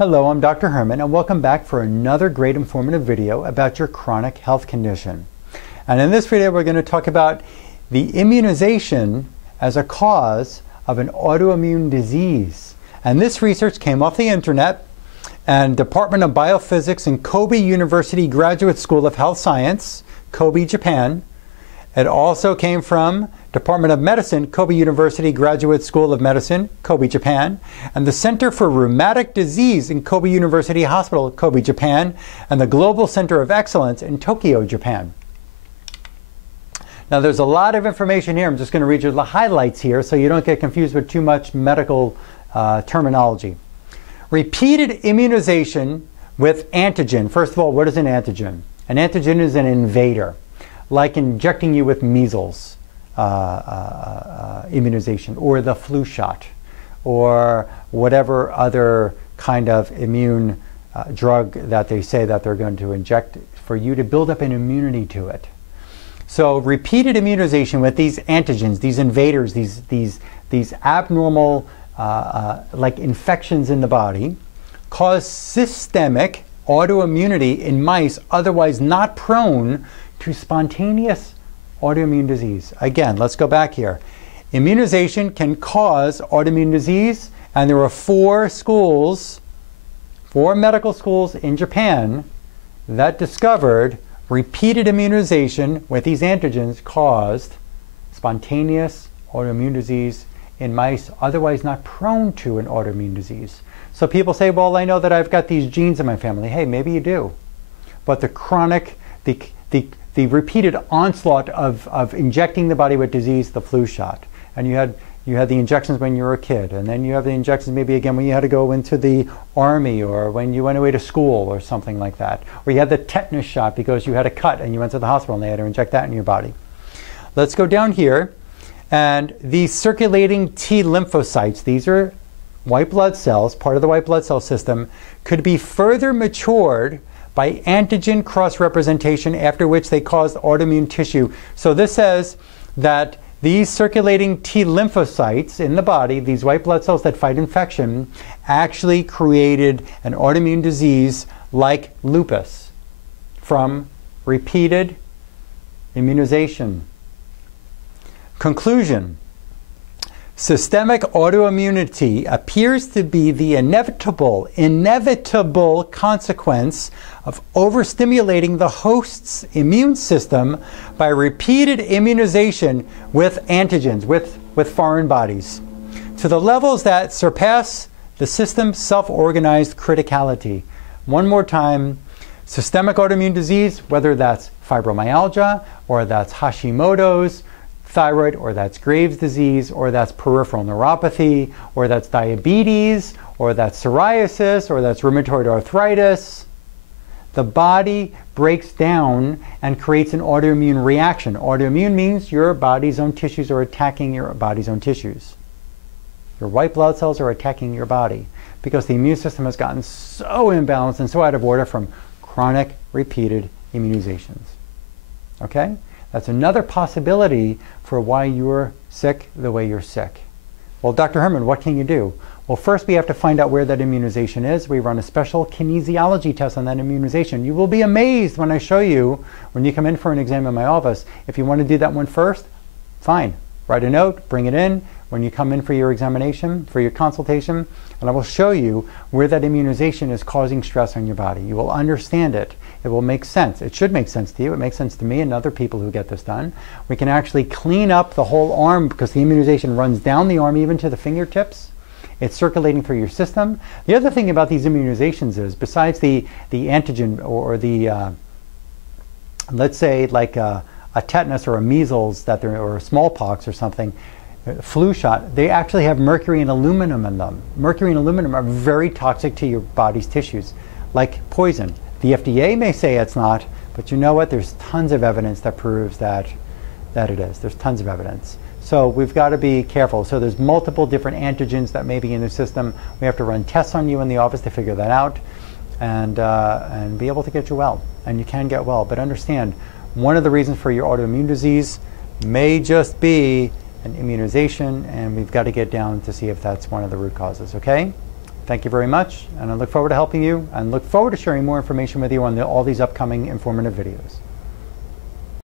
Hello, I'm Dr. Herman, and welcome back for another great informative video about your chronic health condition. And in this video, we're going to talk about the immunization as a cause of an autoimmune disease. And this research came off the internet and Department of Biophysics and Kobe University Graduate School of Health Science, Kobe, Japan. It also came from Department of Medicine, Kobe University Graduate School of Medicine, Kobe, Japan, and the Center for Rheumatic Disease in Kobe University Hospital, Kobe, Japan, and the Global Center of Excellence in Tokyo, Japan. Now there's a lot of information here. I'm just going to read you the highlights here so you don't get confused with too much medical terminology. Repeated immunization with antigen. First of all, what is an antigen? An antigen is an invader, like injecting you with measles immunization or the flu shot or whatever other kind of immune drug that they say that they're going to inject for you to build up an immunity to it. So repeated immunization with these antigens, these invaders, these abnormal like infections in the body cause systemic autoimmunity in mice otherwise not prone to spontaneous autoimmune disease. Again, let's go back here. Immunization can cause autoimmune disease, and there are four medical schools in Japan that discovered repeated immunization with these antigens caused spontaneous autoimmune disease in mice otherwise not prone to an autoimmune disease. So people say, well, I know that I've got these genes in my family. Hey, maybe you do. But the chronic, the repeated onslaught of injecting the body with disease, the flu shot, and you had the injections when you were a kid, and then you have the injections maybe again when you had to go into the army or when you went away to school or something like that, or you had the tetanus shot because you had a cut and you went to the hospital and they had to inject that in your body. Let's go down here, and these circulating T lymphocytes, these are white blood cells, part of the white blood cell system, could be further matured by antigen cross-representation, after which they caused autoimmune tissue. So this says that these circulating T lymphocytes in the body, these white blood cells that fight infection, actually created an autoimmune disease like lupus from repeated immunization. Conclusion. Systemic autoimmunity appears to be the inevitable consequence of overstimulating the host's immune system by repeated immunization with antigens, with foreign bodies, to the levels that surpass the system's self-organized criticality. One more time, systemic autoimmune disease, whether that's fibromyalgia or that's Hashimoto's, thyroid, or that's Graves' disease, or that's peripheral neuropathy, or that's diabetes, or that's psoriasis, or that's rheumatoid arthritis. The body breaks down and creates an autoimmune reaction. Autoimmune means your body's own tissues are attacking your body's own tissues. Your white blood cells are attacking your body because the immune system has gotten so imbalanced and so out of order from chronic repeated immunizations. Okay? That's another possibility for why you're sick the way you're sick. Well, Dr. Herman, what can you do? Well, first we have to find out where that immunization is. We run a special kinesiology test on that immunization. You will be amazed when I show you, when you come in for an exam in my office. If you want to do that one first, fine. Write a note, bring it in when you come in for your examination, for your consultation, and I will show you where that immunization is causing stress on your body. You will understand it. It will make sense. It should make sense to you. It makes sense to me and other people who get this done. We can actually clean up the whole arm because the immunization runs down the arm even to the fingertips. It's circulating through your system. The other thing about these immunizations is, besides the antigen or the, let's say like a tetanus or a measles or a smallpox or something, flu shot, they actually have mercury and aluminum in them. Mercury and aluminum are very toxic to your body's tissues, like poison. The FDA may say it's not, but you know what? There's tons of evidence that proves that it is. There's tons of evidence. So we've got to be careful. So there's multiple different antigens that may be in the system. We have to run tests on you in the office to figure that out and be able to get you well. And you can get well. But understand, one of the reasons for your autoimmune disease may just be an immunization, and we've got to get down to see if that's one of the root causes, okay? Thank you very much, and I look forward to helping you and look forward to sharing more information with you on all these upcoming informative videos.